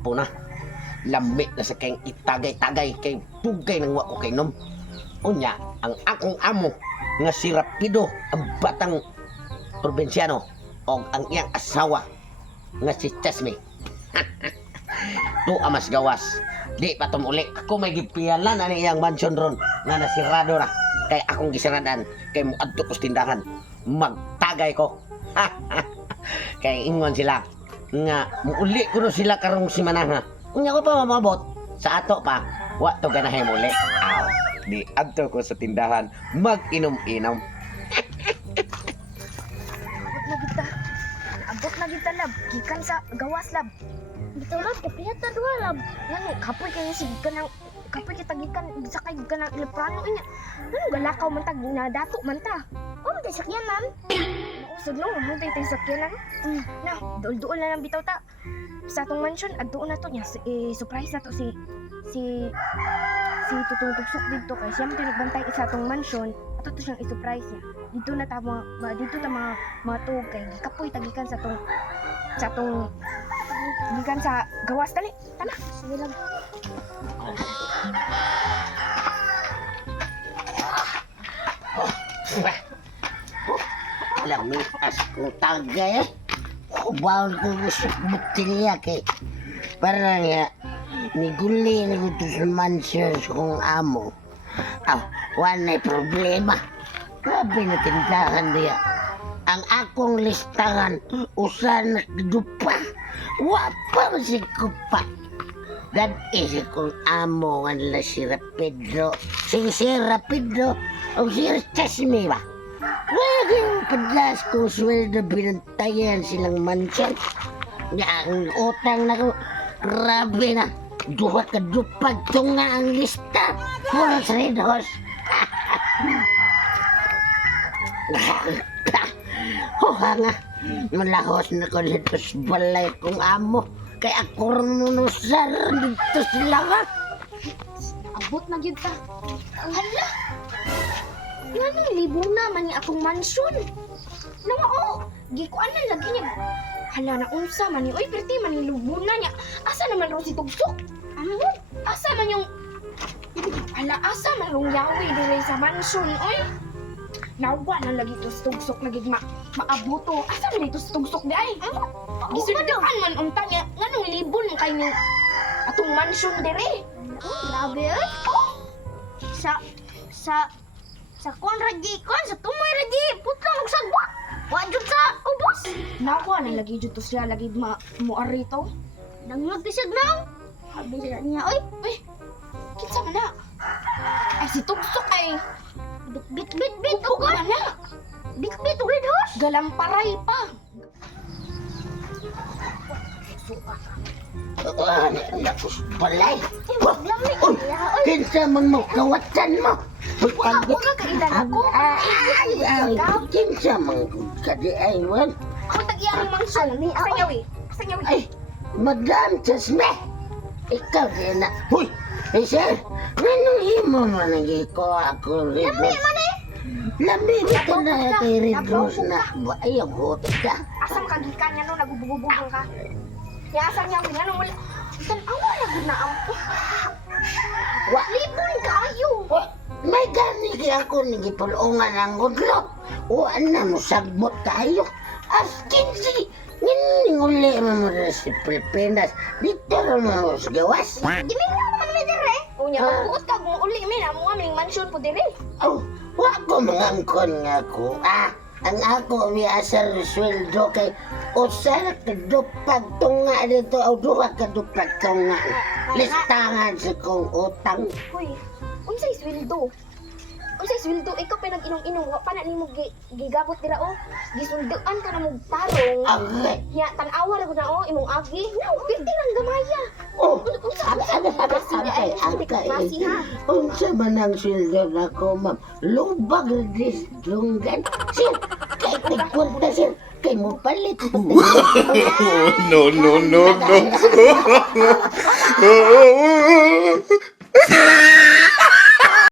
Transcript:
gapo na. Lamit na sa kayong itagay-tagay kay pugay ng wako kay nom. Unya, ang akong amo nga si Rapido, ang batang probinsyano, o ang iyang asawa nga si Chesme. Tu amas gawas. Di pa tumuli. Ako may gipiyalan ang iyang mansion ron nga nasirado na. Kay akong gisiradan, kay muadto ko sa tindahan. Magtagay ko. Kay ingon sila nga muuli ko ro sila karong simana. Unya ko pa mamabot sa ato pa. Wa to ganahay muli. Aw, di adto ko sa tindahan mag-inom-inom. Abot na kita lab, gikan sa gawas lab. Bito lab, kapiyat na duwa lab. Ngano, kapoy kayo si kanang kapoy kita gikan sa kay kanang leprano inya. Ano galakaw man tag na dato man ta. Oh, tay sakyan ma'am. Usod no, mo tay sakyan lang. Na, dol-dol na lang bitaw ta. Sa atong mansion adto na to niya surprise na to si Tutong Tugsok dito kay siya man nagbantay sa atong mansion. Ato to siyang i-surprise niya. Dito na ta dito ta mga tuog kay kapoy tagikan sa atong gikan sa gawas dali. Tara, sige lang. Lamig as kong tagay. Bawal ko gusto butilya kay para nga niguli ni ko sa mansion kong amo. Wala problema. Grabe na tindahan diya. Ang akong listangan usan dupa. Wapa masig ko pa. God is kong amo nga nila si Rapido. Si Rapido o si Chesme ba? Lagi yung padlas kong sweldo binantayan silang mansion. Ang utang na ko, grabe na. Duha ka dupag tunga ang lista. Puros redos. Nga, malahos na ko dito sa balay kong amo. Kaya ako runusar dito sila nga. Abot na gyud ta. Hala. Ngano libo na man ni akong mansion. Nang mao, gikuan na lagi niya. Hala na unsa man ni oy perti man ni lubo na niya. Asa naman ro si Tugsok? Amo, asa man yung hala asa man rong yawi dire sa mansion oy. Nawa na lagi to sa Tugsok lagi maabuto. Asa man dito sa Tugsok di ay? Gisunduan man unta niya. Nganong libon kay ni atong mansion dire? Grabe ay. Sa kon ragi sa tumoy ragi puta magsagwa. Wa jud sa ubos. Nawa na lagi jud to siya lagi muari to. Nanglag bisag na. Habi siya niya oy. Oy. Kinsa man na? Ay si Tugsok ay bit ugo na. Bit ugid hos. Galamparay pa. Lapos balay. Kinsa man mo kawatan mo. Wala ka kailan ako. Kinsa man kadi ay wan. Ako tag-iyang mansion ni Asanyawi. Asanyawi. Ay, Madam Chesme. Ikaw din na. Huy! Ay sir, anong imo man nagiko ako rin? Lami man eh. Lami ka na kay Red Rose na. Ayaw ko ka. Asam kagikan niya no nagubugubong ka. Ya Asanyawi nga nung wala. Tanawa na gud na ang. Wa Libon kayo. may gani kaya ako nagipulungan ang gudlo. Wa na mo sagbot tayo. Askin si uli mo sa Pilipinas. Dito naman mo sa gawas. Di mi mo man mi dire. Unya magbuot ka kung uli mi na mo aming mansion po dire. Oh, wa ko mangangkon nga ko. Ang ako miasar sweldo kay usa ka dupag tunga dito o duha ka dupag tunga. Listangan sa kong utang. Hoy, unsay sweldo? Unsay sweldo? Ikaw pa nag-inong-inong wa pa na nimo gigabot dira o. Gisuldoan ka na mong tarong. Agay. Ya tan-awa ra gud na o imong agi. Na, pirti lang gamaya. Oh, Unsa unsa man ang sweldo na ko, ma'am? Lubag dis dunggan. Sir, kay tigpunta sir. Kay mo palit. No, no, no, no.